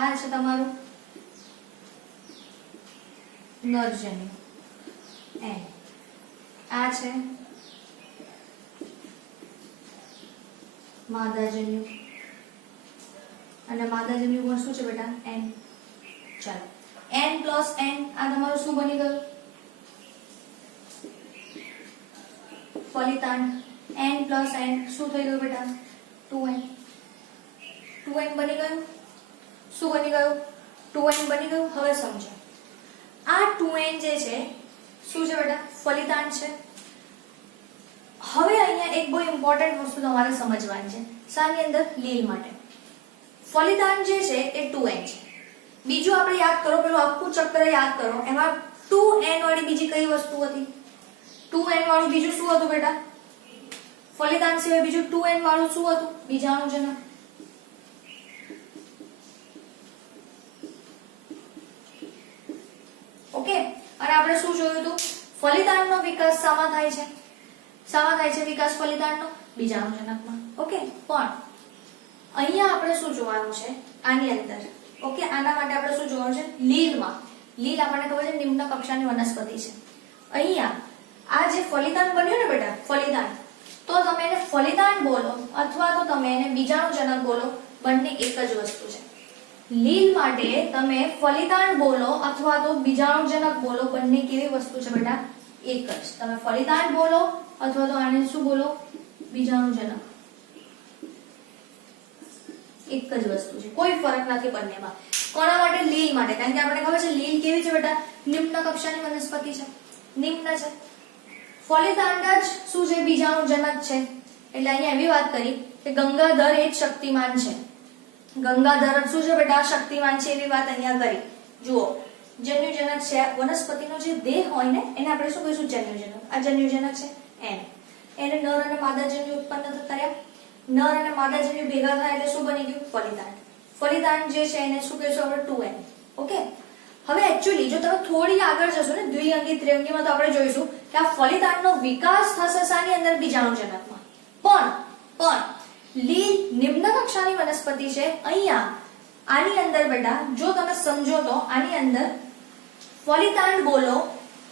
આ છે તમારું નરજન્યુ n. આ છે માદાજન્યુ અને માદાજન્યુ પણ શું છે બેટા? n. ચાલો n + n. આ તમારું શું બની ગયું? ફલિતાંડ. n + n શું થઈ ગયું બેટા? 2n. 2n બની ગયું. શું બની ગયું? 2n બની ગયું. હવે સમજો, આ 2n જે છે શું છે બેટા? ફલિતાંડ છે. હવે અહીંયા એક બહુ ઇમ્પોર્ટન્ટ વસ્તુ તમારે સમજવાની છે. શાની અંદર? લીલ માટે. ફલિતાંડ જે છે એ 2n છે. બીજું આપણે યાદ કરો, પેલું આખું ચક્ર યાદ કરો. એમાં 2n વાળી બીજી કઈ વસ્તુ હતી? 2n વાળું બીજું શું હતું બેટા? ફલિતાંડ સિવાય બીજું 2n વાળું શું હતું? બીજાણુજનક. ઓકે, અને આપણે શું જોયું હતું? ફલિતાંડનો વિકાસ શામાં થાય છે? શામાં થાય છે વિકાસ ફલિતાંડનો? બીજાણુજનકમાં. ઓકે, પણ અહીંયા આપણે શું જોવાનું છે? આની અંદર. ઓકે, આના માટે આપણે શું જોવાનું છે? લીલમાં. લીલ આપણને ખબર છે નિમ્ન કક્ષાની વનસ્પતિ છે. અહીંયા આ જે ફલિતાંડ બન્યું ને બેટા, ફલિતાંડ, તો તમે એને ફલિતાંડ બોલો અથવા તો તમે એને બીજાણુજનક બોલો, બંને એક જ વસ્તુ છે. લીલ માટે તમે ફલિતાંડ બોલો અથવા તો બીજાણુજનક બોલો, બંને કેવી વસ્તુ છે બેટા? એક જ. તમે ફલિતાંડ બોલો અથવા તો આને શું બોલો? બીજાણુજનક. એક જ વસ્તુ છે, કોઈ ફરક નથી બંનેમાં. કોના માટે? લીલ માટે. કારણ કે આપણને ખબર છે લીલ કેવી છે બેટા? નિમ્ન કક્ષાની વનસ્પતિ છે, નિમ્ન છે. ફલિતાંડ જ શું છે? બીજાણુજનક છે. એટલે અહીંયા એવી વાત કરી કે ગંગાધર એ જ શક્તિમાન છે. ગંગાધર જ શું છે બેટા? શક્તિમાન છે, એવી વાત અહીંયા કરી. જુઓ, જન્યુજનક છે. વનસ્પતિનો જે દેહ હોય ને એને આપણે શું કહીશું? જન્યુજનક. આ જન્યુજનક છે એને નર અને માદા જન્યુ ઉત્પન્ન કર્યા. નર અને માદા જન્યુ ભેગા થાય એટલે શું બની ગયું? ફલિતાંડ. ફલિતાંડ જે છે એને શું કહીશું આપણે? 2n. ઓકે. હવે એકચ્યુઅલી જો તમે થોડી આગળ જશો ને દ્વિઅંગી ત્રિઅંગીમાં, તો આપણે જોઈશું કે આ ફલિતાંડનો વિકાસ થશે શાની અંદર? બીજાણુજનકમાં. પણ લીલ નિમ્ન કક્ષાની વનસ્પતિ છે. અહીંયા આની અંદર બેટા જો તમે સમજો તો આની અંદર ફલિતાંડ બોલો,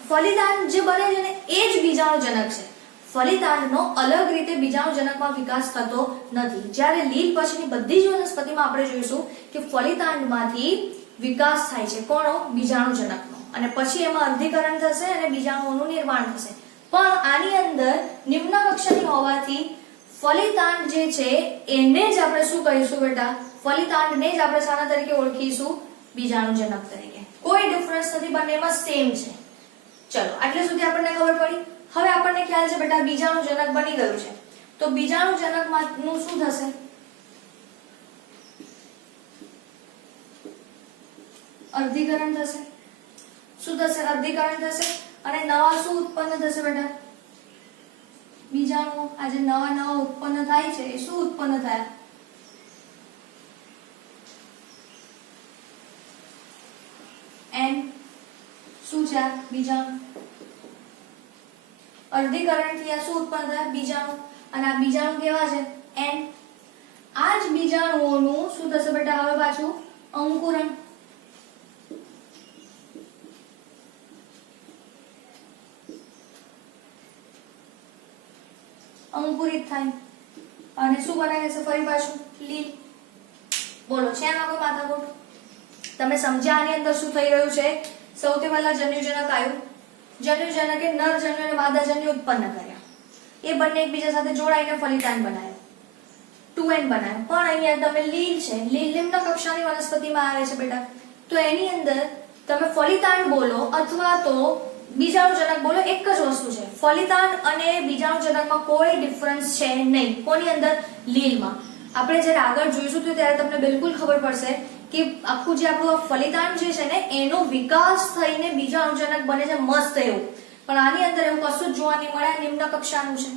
ફલિતાંડ જે બને છે ને એ જ બીજાણુજનક છે. ફલિતાંડનો અલગ રીતે બીજાણુજનકમાં વિકાસ થતો નથી. જ્યારે લીલ પછીની બધી જ વનસ્પતિમાં આપણે જોઈશું કે ફલિતાંડમાંથી વિકાસ થાય છે. કોનો? બીજાણુજનકનો. અને પછી એમાં અર્ધીકરણ થશે અને બીજાણુઓનું નિર્માણ થશે. પણ આની અંદર નિમ્ન કક્ષાની હોવાથી ફલિતાંડ જે છે એને જ આપણે શું કહીશું બેટા? ફલિતાંડને જ આપણે શાના તરીકે ઓળખીશું? બીજાણુજનક તરીકે. કોઈ ડિફરન્સ નથી, બંનેમાં સેમ છે. ચલો, આટલે સુધી આપણને ખબર પડી. હવે આપણને ખ્યાલ છે બેટા બીજાણુજનક બની ગયું છે, તો બીજાણુજનકનું શું થશે? અર્ધીકરણ થશે. શું થશે? અર્ધીકરણ થશે. અને નવા શું ઉત્પન્ન થશે બેટા? બીજાણુઓ. આ જે નવા ઉત્પન્ન થાય છે એ શું ઉત્પન્ન થયા? n. શું છે? બીજાણુ. અર્ધીકરણથી આ શું ઉત્પન્ન થયા? બીજાણુ. અને આ બીજાણુ કેવા છે? n. આ જ બીજાણુઓનું શું થશે બેટા? હવે પાછું અંકુરણ. અંકુરિત થાય અને શું બનાવે છે? ફરી પાછું લીલ. બોલો, છે આમાં કોઈ માથાકૂટ? તમે સમજ્યા આની અંદર શું થઈ રહ્યું છે? સૌથી પહેલા જન્યુજનક આવ્યું. જન્યુજનકે નર જન્યુ અને માદા જન્યુ ઉત્પન્ન કર્યા. એ બંને એકબીજા સાથે જોડાઈને ફલિતાંડ બનાવ્યો, 2n બનાવ્યો. પણ અહીંયા તમે લીલ છે, લીલ નિમ્ન કક્ષાની વનસ્પતિમાં આવે છે બેટા. તો એની અંદર તમે ફલિતાંડ બોલો અથવા તો બીજાણુજનક બોલો, એક જ વસ્તુ છે. ફલિતાંડ અને બીજાણુજનકમાં કોઈ ડિફરન્સ છે નહીં. કોની અંદર? લીલમાં. આપણે જ્યારે આગળ જોઈશું તો ત્યારે તમને બિલકુલ ખબર પડશે કે આખું જે આપણું ફલિતાંડ જે છે ને એનો વિકાસ થઈને બીજાણુજનક બને છે, મસ્ત એવું. પણ આની અંદર એવું કશું જ જોવા નહીં મળે. નિમ્ન કક્ષાનું છે.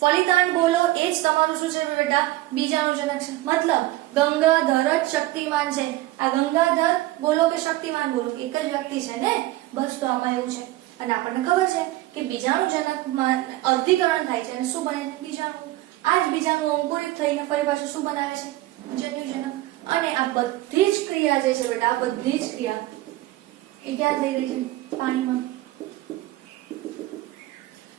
ફલિતાંડ બોલો એ જ તમારું શું છે બેટા? બીજાણુજનક છે. મતલબ ગંગાધર જ શક્તિમાન છે. આ ગંગાધર બોલો કે શક્તિમાન બોલો, એક જ વ્યક્તિ છે ને. બસ, તો આમાં એવું છે. અને આપણને ખબર છે કે બીજાણુજનકમાં અર્ધીકરણ થાય છે અને શું બને? બીજાણુ. આ જ બીજાણુ અંકુરિત થઈને ફરી પાછું શું બનાવે છે? જન્યુજનક. અને આ બધી જ ક્રિયા જે છે બેટા, આ બધી જ ક્રિયા એ ક્યાં થઈ રહી છે? પાણીમાં.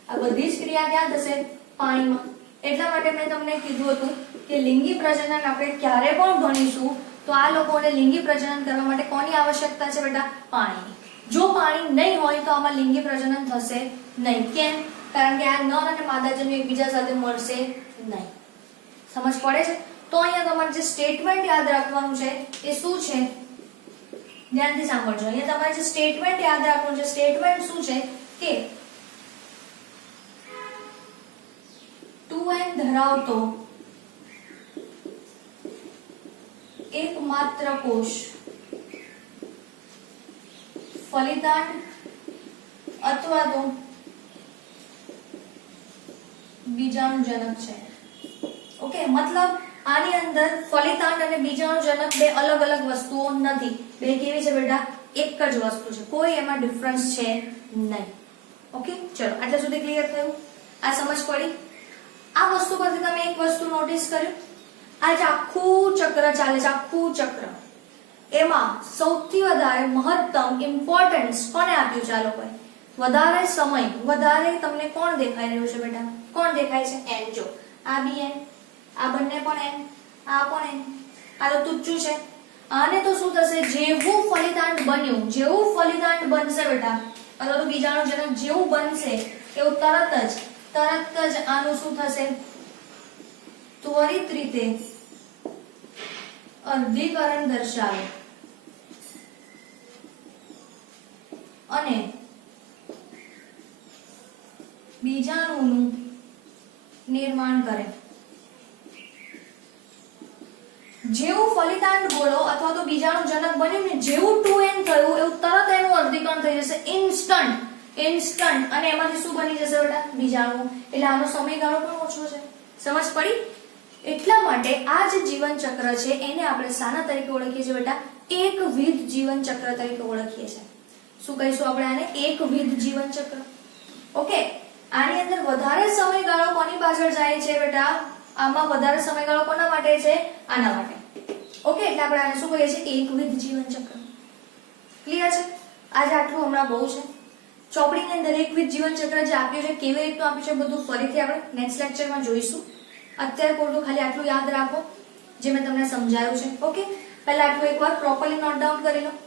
આ બધી જ ક્રિયા ક્યાં થશે? પાણીમાં. એટલા માટે મેં તમને કીધું હતું કે લિંગી પ્રજનન આપણે ક્યારે પણ ભણીશું તો આ લોકોને લિંગી પ્રજનન કરવા માટે કોની આવશ્યકતા છે બેટા? પાણીની. જો પાણી નહીં હોય તો આમાં લિંગી પ્રજનન થશે નહીં. કેમ? કારણ કે આ નર અને માદા જન્યુ એકબીજા સાથે મળશે નહીં. સમજ પડે છે? તો અહીંયા તમારે જે સ્ટેટમેન્ટ યાદ રાખવાનું છે એ શું છે? ધ્યાનથી સાંભળજો. અહીંયા તમારે જે સ્ટેટમેન્ટ યાદ રાખવાનું છે, સ્ટેટમેન્ટ શું છે કે 2n ધરાવતો એકમાત્ર કોષ ફલિતાંડ અથવા તો બીજાણુજનક છે. ઓકે, મતલબ આની અંદર ફલિતાંડ અને બીજાણુજનક બે અલગ અલગ વસ્તુઓ નથી. બે કેવી છે બેટા? એક જ વસ્તુ છે. કોઈ એમાં ડિફરન્સ છે નહીં. ઓકે, ચલો આટલા સુધી ક્લિયર થયું? આ સમજ પડી? આ વસ્તુ પરથી તમે એક વસ્તુ નોટિસ કર્યું? આ જે આખું ચક્ર ચાલે છે, આખું ચક્ર, એમાં સૌથી વધારે મહત્તમ ઇમ્પોર્ટન્સ કોને આપ્યું છે? આ લોકોએ વધારે સમય, વધારે તમને કોણ દેખાઈ રહ્યું છે બેટા? કોણ દેખાય છે? n. જો આ બી n, આ બંને પણ n, આ પણ n. આ તો તુચ્છું છે. આને તો શું થશે, જેવું ફલિતાંડ બન્યું, જેવું ફલિતાંડ બનશે બેટા અથવા તો બીજાણુજનક જેવું બનશે એવું તરત જ આનું શું થશે, ત્વરિત રીતે અર્ધીકરણ દર્શાવે અને બીજાણુનું નિર્માણ કરે. જેવું ફલિતાંડ ગોળો અથવા તો બીજાણુજનક બન્યું ને જેવું 2n થયું એવું તરત એનું અર્ધીકરણ થઈ જશે, ઇન્સ્ટન્ટ અને એમાંથી શું બની જશે બેટા, બીજાણુ. એટલે આનો સમયગાળો પણ ઓછો છે. સમજ પડી? એટલા માટે આ જે જીવન ચક્ર છે એને આપણે શાના તરીકે ઓળખીએ છીએ બેટા, એકવિધ જીવન ચક્ર તરીકે ઓળખીએ છીએ. શું કહીશું આપણે આને, એકવિધ જીવન ચક્ર. ઓકે, આની અંદર વધારે સમયગાળો કોની પાછળ જાય છે બેટા, આમાં વધારે સમયગાળો કોના માટે છે, આના માટે. ઓકે, એટલે આપણે આને શું કહીએ છીએ, એકવિધ જીવન ચક્ર. ક્લિયર છે? આજે આટલું હમણાં બહુ છે. ચોપડીની અંદર એકવિધ જીવન ચક્ર જે આપ્યું છે, કેવી રીતનું આપ્યું છે બધું ફરીથી આપણે નેક્સ્ટ લેક્ચરમાં જોઈશું. અત્યારે પૂરતું ખાલી આટલું યાદ રાખો જે મેં તમને સમજાવ્યું છે. ઓકે, પહેલા આટલું એકવાર પ્રોપરલી નોટ ડાઉન કરી લો.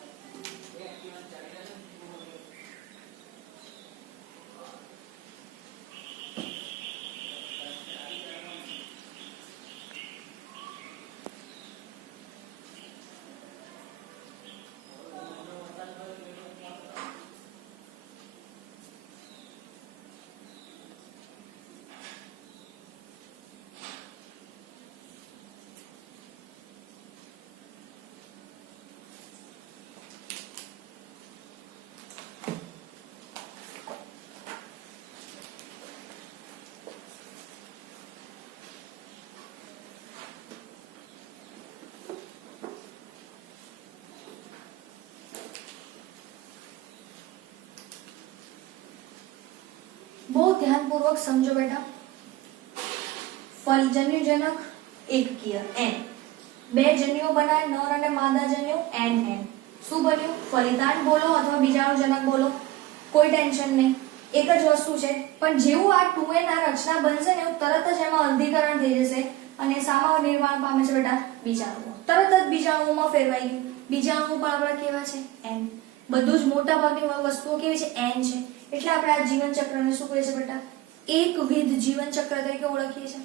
બહુ ધ્યાનપૂર્વક સમજો બેટા. જન્યુજનક એકકીય n, બે જન્યુઓ બનાવે, નર અને માદા જન્યુ n. શું બન્યું, ફલિતાંડ બોલો અથવા બીજાણુજનક બોલો, કોઈ ટેન્શન નહીં, એક જ વસ્તુ છે. પણ જેવું આ 2n આ રચના બનશે ને એવું તરત જ એમાં અર્ધીકરણ થઈ જશે અને શામાં નિર્માણ પામે છે બેટા, બીજાણુઓ. તરત જ બીજાણુઓમાં ફેરવાઈ ગયું. બીજાણુઓ પણ આપણા કેવા છે, n. બધું જ મોટા ભાગની વસ્તુઓ કેવી છે, n છે. એટલે આપણે આ જીવન ચક્રને શું કહીએ છીએ બેટા, એકવિધ જીવન ચક્ર તરીકે ઓળખીએ છીએ.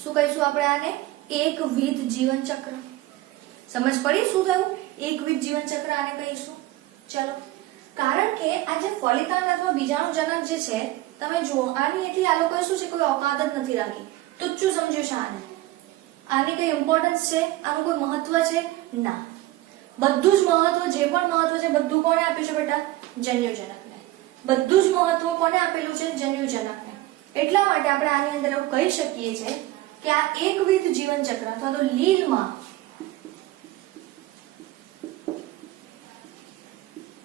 શું કહીશું આપણે આને, એકવિધ જીવન ચક્ર. સમજ પડી શું થયું, એકવિધ જીવન ચક્ર આને કહીશું. ચલો, કારણ કે આ જે ફલિતાંડ અથવા બીજાણુજનક જે છે, તમે જુઓ આની એટલી આ લોકોએ શું છે, કોઈ ઓકાત જ નથી રાખી. તુચ્છું સમજ્યું છે આને. આની કઈ ઇમ્પોર્ટન્સ છે, આનું કોઈ મહત્વ છે ના. બધું જ મહત્વ, જે પણ મહત્વ છે બધું કોને આપ્યું છે બેટા, જન્યુજનકને. બધું જ મહત્વ કોને આપેલું છે, જન્યુજનકને. એટલા માટે આપણે આની અંદર એવું કહી શકીએ છીએ કે આ એકવિધ જીવન ચક્ર અથવા તો લીલમાં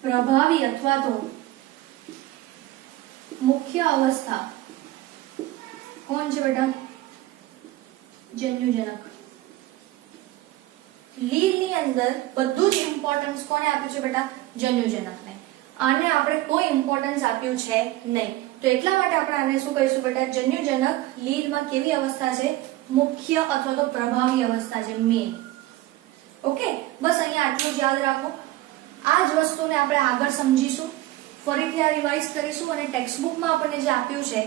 પ્રભાવી અથવા તો મુખ્ય અવસ્થા કોણ છે બેટા, જન્યુજનક. લીલની અંદર બધું જ ઇમ્પોર્ટન્સ કોને આપ્યું છે બેટા, જન્યુજનકને. આને આપણે કોઈ ઇમ્પોર્ટન્સ આપ્યું છે નહીં. તો એટલા માટે આપણે આને શું કહીશું બેટા, જન્યુજનક લીલમાં કેવી અવસ્થા છે, મુખ્ય અથવા તો પ્રભાવી અવસ્થા છે, મેઇન. ઓકે, બસ અહીંયા આટલું જ યાદ રાખો. આ જ વસ્તુને આપણે આગળ સમજીશું, ફરીથી આ રિવાઇઝ કરીશું અને ટેક્સ્ટ બુકમાં આપણને જે આપ્યું છે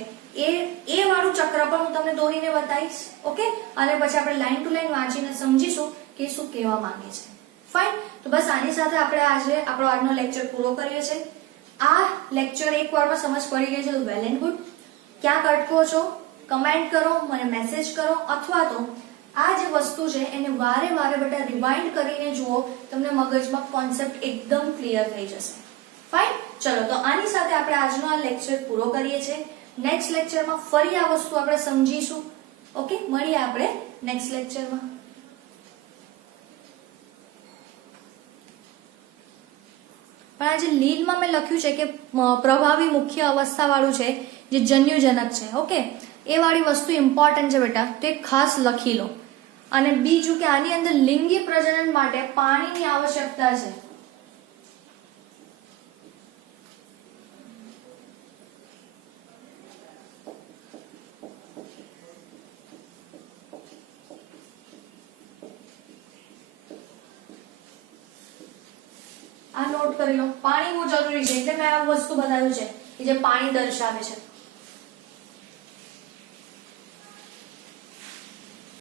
એ વાળું ચક્ર પણ હું તમને દોરીને બતાવીશ. ઓકે, અને પછી આપણે લાઈન ટુ લાઈન વાંચીને સમજીશું કે શું કહેવા માંગે છે. ફાઇન. તો બસ આની સાથે આપણે આજે આપણો આજનો લેક્ચર પૂરો કરીએ છીએ. આ લેક્ચર એક વારમાં સમજ પડી ગઈ છે તો વેલ એન્ડ ગુડ. ક્યાંક અટકો છો, કમેન્ટ કરો, મને મેસેજ કરો, અથવા તો આ જે વસ્તુ છે એને વારે વારે બેટા રિવાઇન્ડ કરીને જુઓ, તમને મગજમાં કોન્સેપ્ટ એકદમ ક્લિયર થઈ જશે. ફાઇન. ચલો, તો આની સાથે આપણે આજનો આ લેક્ચર પૂરો કરીએ છીએ. નેક્સ્ટ લેક્ચરમાં ફરી આ વસ્તુ આપણે સમજીશું. ઓકે, મળીએ આપણે નેક્સ્ટ લેક્ચરમાં. પણ આ જે લીલમાં મેં લખ્યું છે કે પ્રભાવી મુખ્ય અવસ્થા વાળું છે જે જન્યુજનક છે, ઓકે, એ વાળી વસ્તુ ઇમ્પોર્ટન્ટ છે બેટા, તે ખાસ લખી લો. અને બીજું કે આની અંદર લિંગી પ્રજનન માટે પાણીની આવશ્યકતા છે. આ નોટ કરી લો. પાણી બહુ જરૂરી છે એટલે મેં આ વસ્તુ બતાવ્યું છે કે જે પાણી દર્શાવે છે.